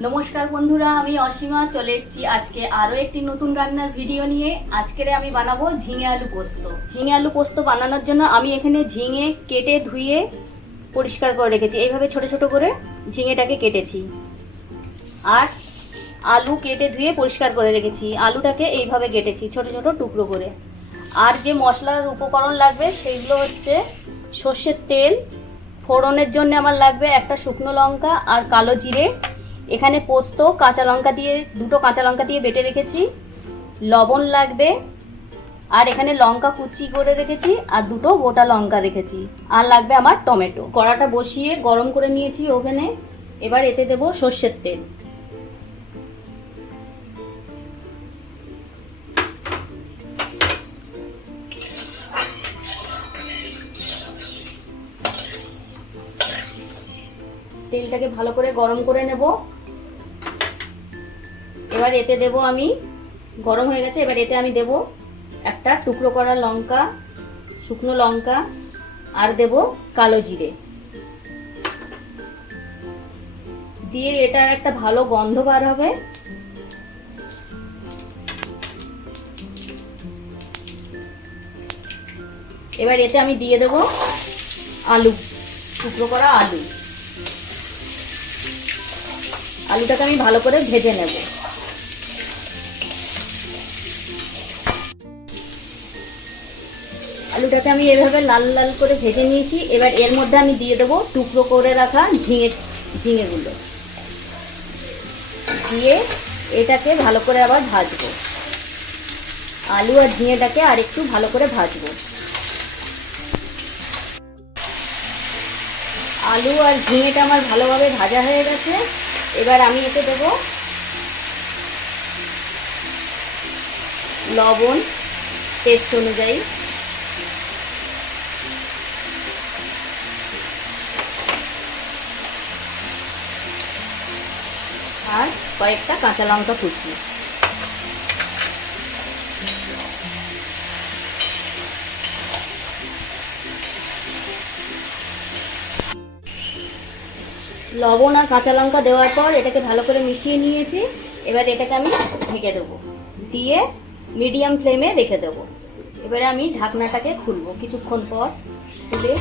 নমস্কার বন্ধুরা, আমি অসীমা চলে এসেছি আজকে আরো একটি নতুন রান্নার ভিডিও নিয়ে। আজকে আমি বানাবো ঝিঙে আলু পোস্ত। ঝিঙে আলু পোস্ত বানানোর জন্য আমি এখানে ঝিঙে কেটে ধুয়ে পরিষ্কার করে রেখেছি। এইভাবে ছোট ছোট করে ঝিঙেটাকে কেটেছি, আর আলু কেটে ধুয়ে পরিষ্কার করে রেখেছি। আলুটাকে এইভাবে কেটেছি ছোট ছোট টুকরো করে। আর যে মশলার উপকরণ লাগবে সেইগুলো হচ্ছে সর্ষের তেল, ফোড়নের জন্য আমার লাগবে একটা শুকনো লঙ্কা আর কালো জিরে, এখানে পোস্ত কাঁচা লঙ্কা দিয়ে দুটো কাঁচা লঙ্কা দিয়ে বেটে রেখেছি, লবণ লাগবে, আর এখানে লঙ্কা কুচি করে রেখেছি আর দুটো গোটা লঙ্কা রেখেছি, আর লাগবে আমার টমেটো। কড়াটা বসিয়ে গরম করে নিয়েছি ওভেনে। এবার এতে দেব সর্ষের তেল। তেলটাকে ভালো করে গরম করে নেব। এবার এতে দেব আমি, গরম হয়ে গেছে, এবার এতে আমি দেব একটা টুকরো করা লঙ্কা, শুকনো লঙ্কা, আর দেব কালো জিরে দিয়ে এটার একটা ভালো গন্ধ বার হবে। এবার এতে আমি দিয়ে দেব আলু, টুকরো করা আলু। আলুটাকে আমি ভালো করে ভেজে নেব। আলুটাকে আমি এভাবে লাল লাল করে ভেজে নিয়েছি। এবার এর মধ্যে আমি দিয়ে দেবো টুকরো করে রাখা ঝিঙেগুলো দিয়ে এটাকে ভালো করে আবার ভাজবো। আলু আর ঝিঙেটাকে আর একটু ভালো করে ভাজবো। আলু আর ঝিঙেটা আমার ভালোভাবে ভাজা হয়ে গেছে। এবার আমি এতে দেবো লবণ টেস্ট অনুযায়ী, আর কয়েকটা কাঁচা লঙ্কা কুচি। লবণ আর কাঁচা লঙ্কা দেওয়ার পর এটাকে ভালো করে মিশিয়ে নিয়েছি। এবার এটাকে আমি ঢেকে দেবো, দিয়ে মিডিয়াম ফ্লেমে রেখে দেবো। এবারে আমি ঢাকনাটাকে খুলবো কিছুক্ষণ পর। খুলে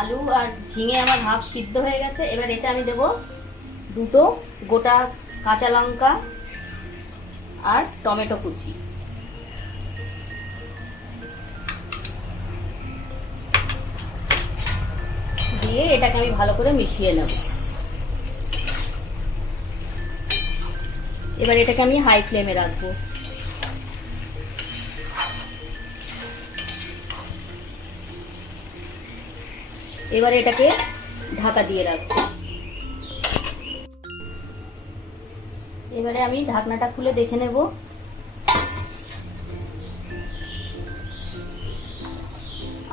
আলু আর ঝিঙে আমার হাফ সিদ্ধ হয়ে গেছে। এবার এতে আমি দেব দুটো গোটা কাঁচা লঙ্কা আর টমেটো কুচি। দিয়ে এটাকে আমি ভালো করে মিশিয়ে নেব। এবার এটাকে আমি হাই ফ্লেমে রাখবো। এবার এটাকে ঢাকা দিয়ে রাখবো। এবারে আমি ঢাকনাটা খুলে দেখে নেব।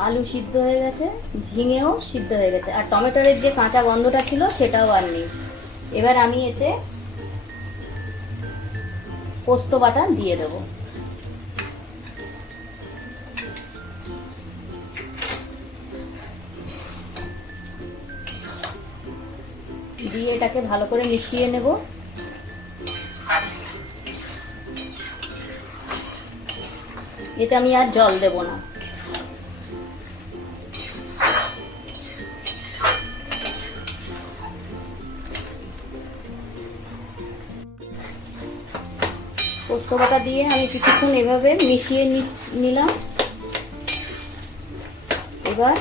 আলু সিদ্ধ হয়ে গেছে, ঝিঙেও সিদ্ধ হয়ে গেছে, আর টমেটোর যে কাঁচা গন্ধটা ছিল সেটাও আর নেই। এবার আমি এতে পোস্ত বাটা দিয়ে দেব। দিয়ে এটাকে ভালো করে মিশিয়ে নেব। এতে আমি আর জল দেব না। পোস্ত বাটা দিয়ে আমি কিছুক্ষণ এভাবে মিশিয়ে নিলাম। এবার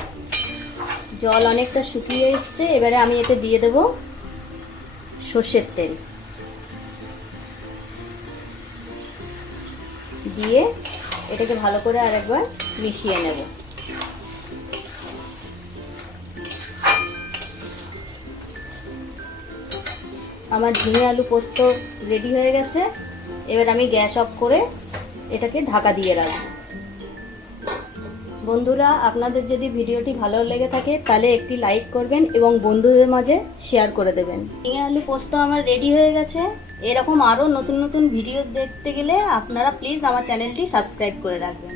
জল অনেকটা শুকিয়ে এসছে। এবারে আমি এতে দিয়ে দেব সর্ষের তেল, দিয়ে এটাকে ভালো করে আরেকবার মিশিয়ে নেব। আমার ঝিঙে আলু পোস্ত রেডি হয়ে গেছে। এবার আমি গ্যাস অফ করে এটাকে ঢাকা দিয়ে রাখবো। বন্ধুরা, আপনাদের যদি ভিডিওটি ভালো লেগে থাকে তাহলে একটি লাইক করবেন এবং বন্ধুদের মাঝে শেয়ার করে দেবেন। ঝিঙে আলু পোস্ত আমার রেডি হয়ে গেছে। এরকম আরও নতুন নতুন ভিডিও দেখতে গেলে আপনারা প্লিজ আমার চ্যানেলটি সাবস্ক্রাইব করে রাখবেন।